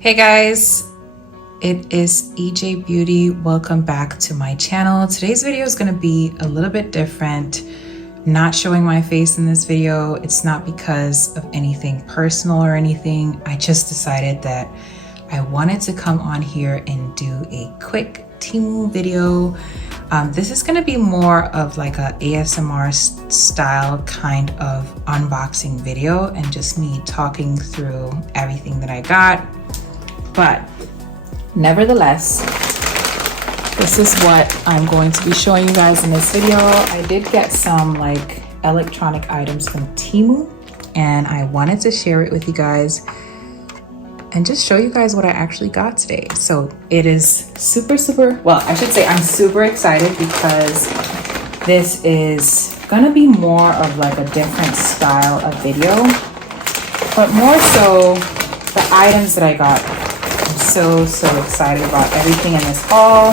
Hey guys, it is EJ Beauty. Welcome back to my channel. Today's video is going to be a little bit different. Not showing my face in this video. It's not because of anything personal or anything. I just decided that I wanted to come on here and do a quick Temu video. This is going to be more of like a ASMR style kind of unboxing video and just me talking through everything that I got. But nevertheless, this is what I'm going to be showing you guys in this video. I did get some like electronic items from Temu and I wanted to share it with you guys and just show you guys what I actually got today. So it is well, I should say I'm super excited because this is gonna be more of like a different style of video, but more so the items that I got. I'm so excited about everything in this haul.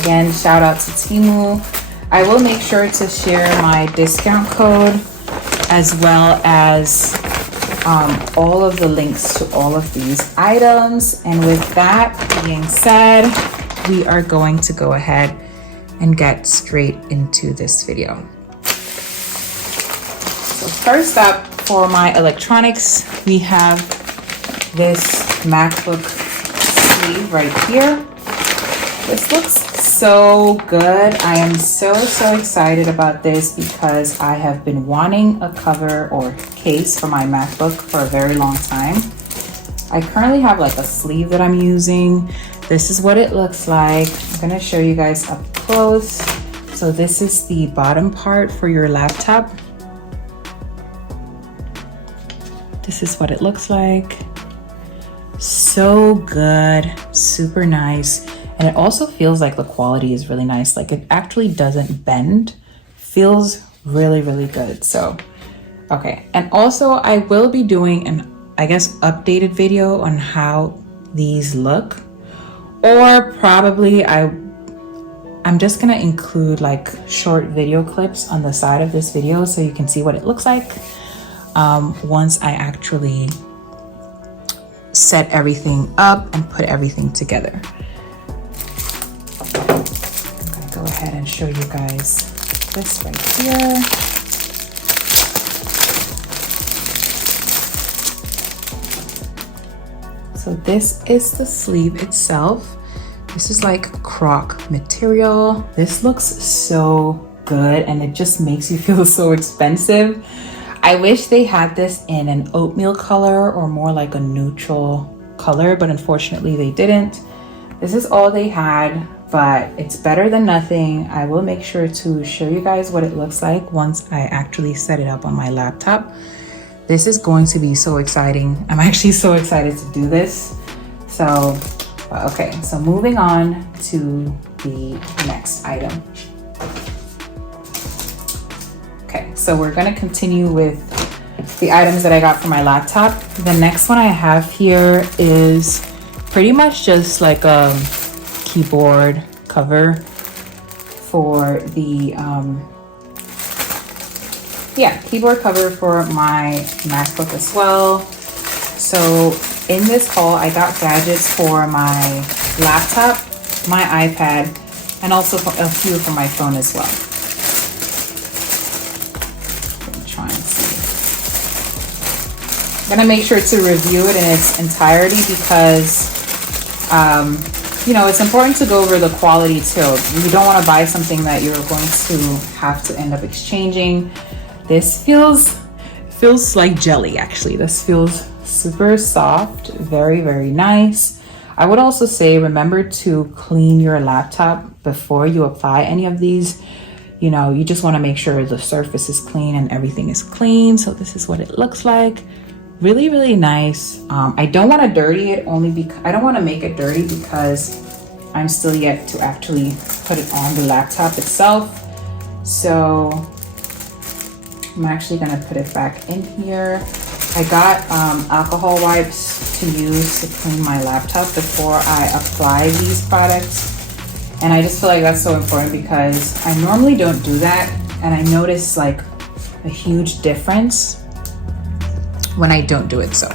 Again, shout out to Temu. I will make sure to share my discount code as well as all of the links to all of these items. And with that being said, we are going to go ahead and get straight into this video. So first up, for my electronics, we have this Macbook sleeve right here. This looks so good. I am so excited about this because I have been wanting a cover or case for my MacBook for a very long time. I currently have like a sleeve that I'm using. This is what it looks like. I'm gonna show you guys up close. So this is the bottom part for your laptop. This is what it looks like. So good, super nice. And it also feels like the quality is really nice. Like it actually doesn't bend, feels really good. So, okay. And also I will be doing an, I guess, updated video on how these look, or probably I'm just gonna include like short video clips on the side of this video so you can see what it looks like once I actually set everything up and put everything together. I'm gonna go ahead and show you guys this right here. So this is the sleeve itself. This is like croc material. This looks so good and it just makes you feel so expensive. I wish they had this in an oatmeal color or more like a neutral color, but unfortunately they didn't. This is all they had, but it's better than nothing. I will make sure to show you guys what it looks like once I actually set it up on my laptop. This is going to be so exciting. I'm actually so excited to do this. So, okay, so moving on to the next item. Okay, so we're gonna continue with the items that I got for my laptop. The next one I have here is pretty much just like a keyboard cover for the, keyboard cover for my MacBook as well. So in this haul, I got gadgets for my laptop, my iPad, and also a few for my phone as well. I'm gonna make sure to review it in its entirety because you know, it's important to go over the quality too. You don't want to buy something that you're going to have to end up exchanging. This feels like jelly actually. This feels super soft, very nice. I would also say remember to clean your laptop before you apply any of these. You know, you just want to make sure the surface is clean and everything is clean. So this is what it looks like. Really nice. I don't want to dirty it only because I don't want to make it dirty because I'm still yet to actually put it on the laptop itself. So I'm actually going to put it back in here. I got alcohol wipes to use to clean my laptop before I apply these products. And I just feel like that's so important because I normally don't do that. And I notice like a huge difference when I don't do it. So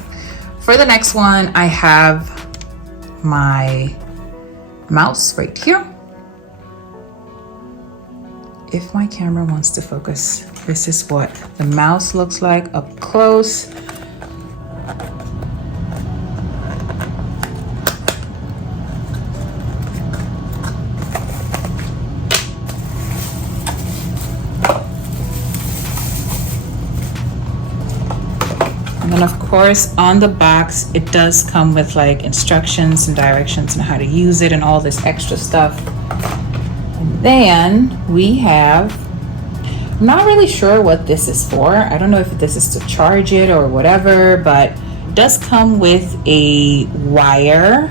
For the next one, I have my mouse right here. If my camera wants to focus, this is what the mouse looks like up close. And then of course on the box, it does come with like instructions and directions on how to use it and all this extra stuff. And then we have, I'm not really sure what this is for. I don't know if this is to charge it or whatever, but it does come with a wire.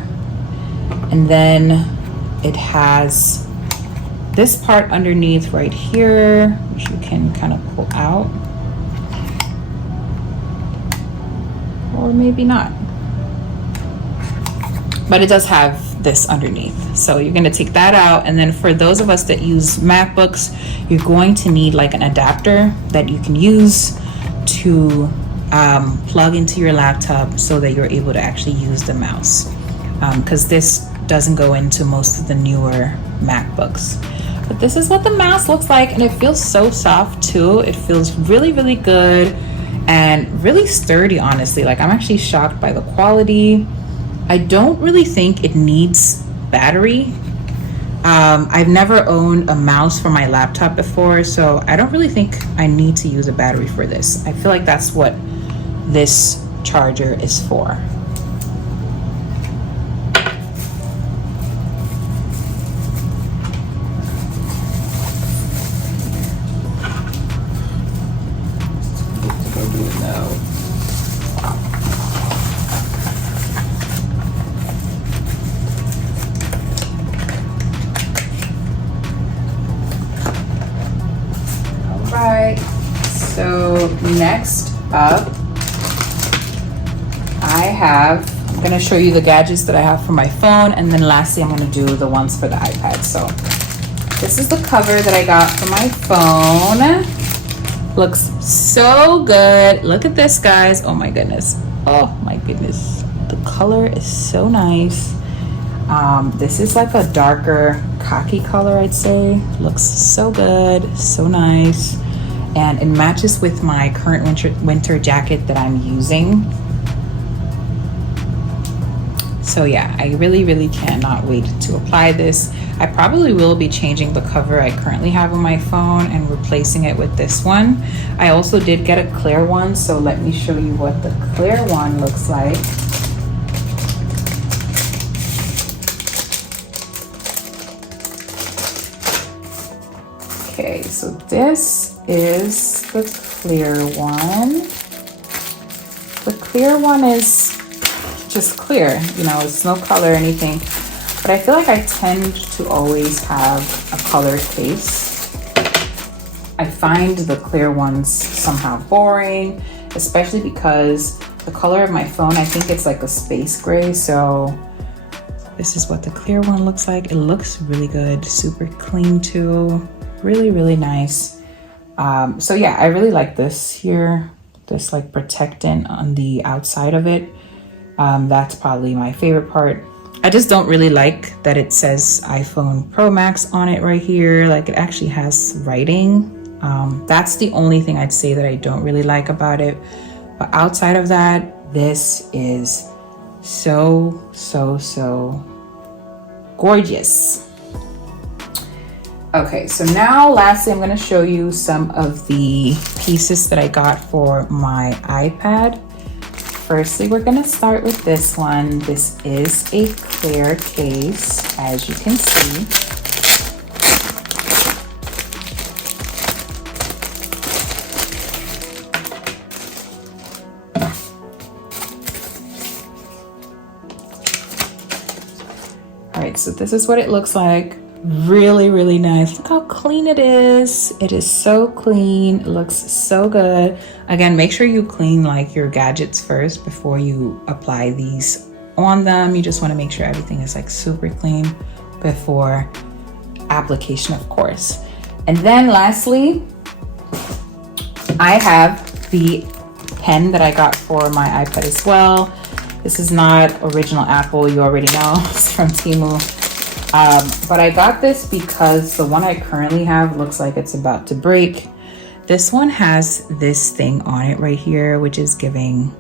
And then it has this part underneath right here, which you can kind of pull out. Or maybe not. But it does have this underneath. So you're gonna take that out. And then for those of us that use MacBooks, you're going to need like an adapter that you can use to plug into your laptop so that you're able to actually use the mouse. Because this doesn't go into most of the newer MacBooks. But this is what the mouse looks like, and it feels so soft too. It feels really, really good and really sturdy, honestly. Like, I'm actually shocked by the quality. I don't really think it needs battery. I've never owned a mouse for my laptop before, so I don't really think I need to use a battery for this. I feel like that's what this charger is for. So next up, I'm gonna show you the gadgets that I have for my phone, and then lastly I'm gonna do the ones for the iPad. So this is the cover that I got for my phone. Looks so good. Look at this, guys. Oh my goodness. Oh my goodness. The color is so nice. This is like a darker khaki color, I'd say. Looks so good, so nice. And it matches with my current winter jacket that I'm using. So yeah, I really cannot wait to apply this. I probably will be changing the cover I currently have on my phone and replacing it with this one. I also did get a clear one, so let me show you what the clear one looks like. Okay, so this is the clear one. The clear one is just clear, you know, it's no color or anything. But I feel like I tend to always have a colored case. I find the clear ones somehow boring, especially because the color of my phone, I think it's like a space gray. So this is what the clear one looks like. It looks really good, super clean too. Really nice. So yeah, I really like this here, this like protectant on the outside of it. That's probably my favorite part. I just don't really like that it says iPhone Pro Max on it right here. Like, it actually has writing. That's the only thing I'd say that I don't really like about it. But outside of that, this is so gorgeous. Okay, so now lastly, I'm gonna show you some of the pieces that I got for my iPad. Firstly, we're gonna start with this one. This is a clear case, as you can see. All right, so this is what it looks like. Really nice. Look how clean it is. It is so clean. It looks so good. Again, make sure you clean like your gadgets first before you apply these on them. You just want to make sure everything is like super clean before application, of course. And then lastly, I have the pen that I got for my iPad as well. This is not original Apple, you already know. It's from Temu. But I got this because the one I currently have looks like it's about to break. This one has this thing on it right here, which is giving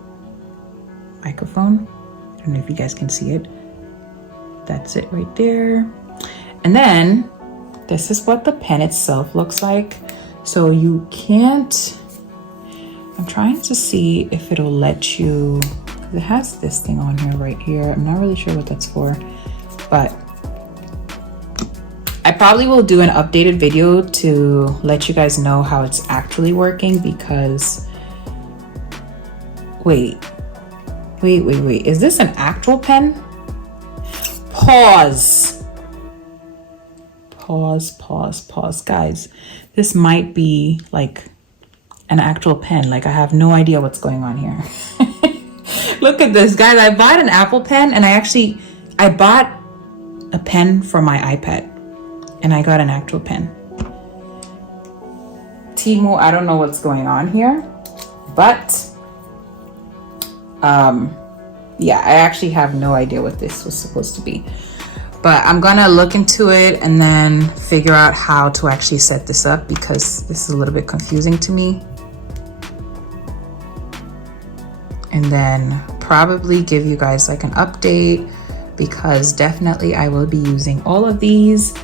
microphone. I don't know if you guys can see it. That's it right there. And then this is what the pen itself looks like. So you can't, I'm trying to see if it'll let you, it has this thing on here right here. I'm not really sure what that's for, but I probably will do an updated video to let you guys know how it's actually working, because wait, is this an actual pen? Pause, guys. This might be like an actual pen. Like, I have no idea what's going on here. Look at this, guys. I bought an Apple pen, and I bought a pen for my iPad, and I got an actual pen. Temu, I don't know what's going on here, but yeah, I actually have no idea what this was supposed to be. But I'm gonna look into it and then figure out how to actually set this up, because this is a little bit confusing to me. And then probably give you guys like an update, because definitely I will be using all of these.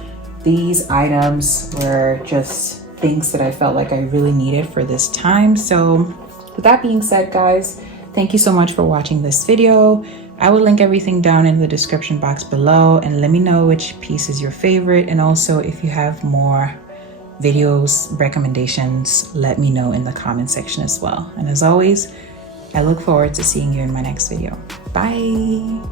These items were just things that I felt like I really needed for this time. So with that being said, guys, thank you so much for watching this video. I will link everything down in the description box below, and let me know which piece is your favorite. And also, if you have more videos, recommendations, let me know in the comment section as well. And as always, I look forward to seeing you in my next video. Bye.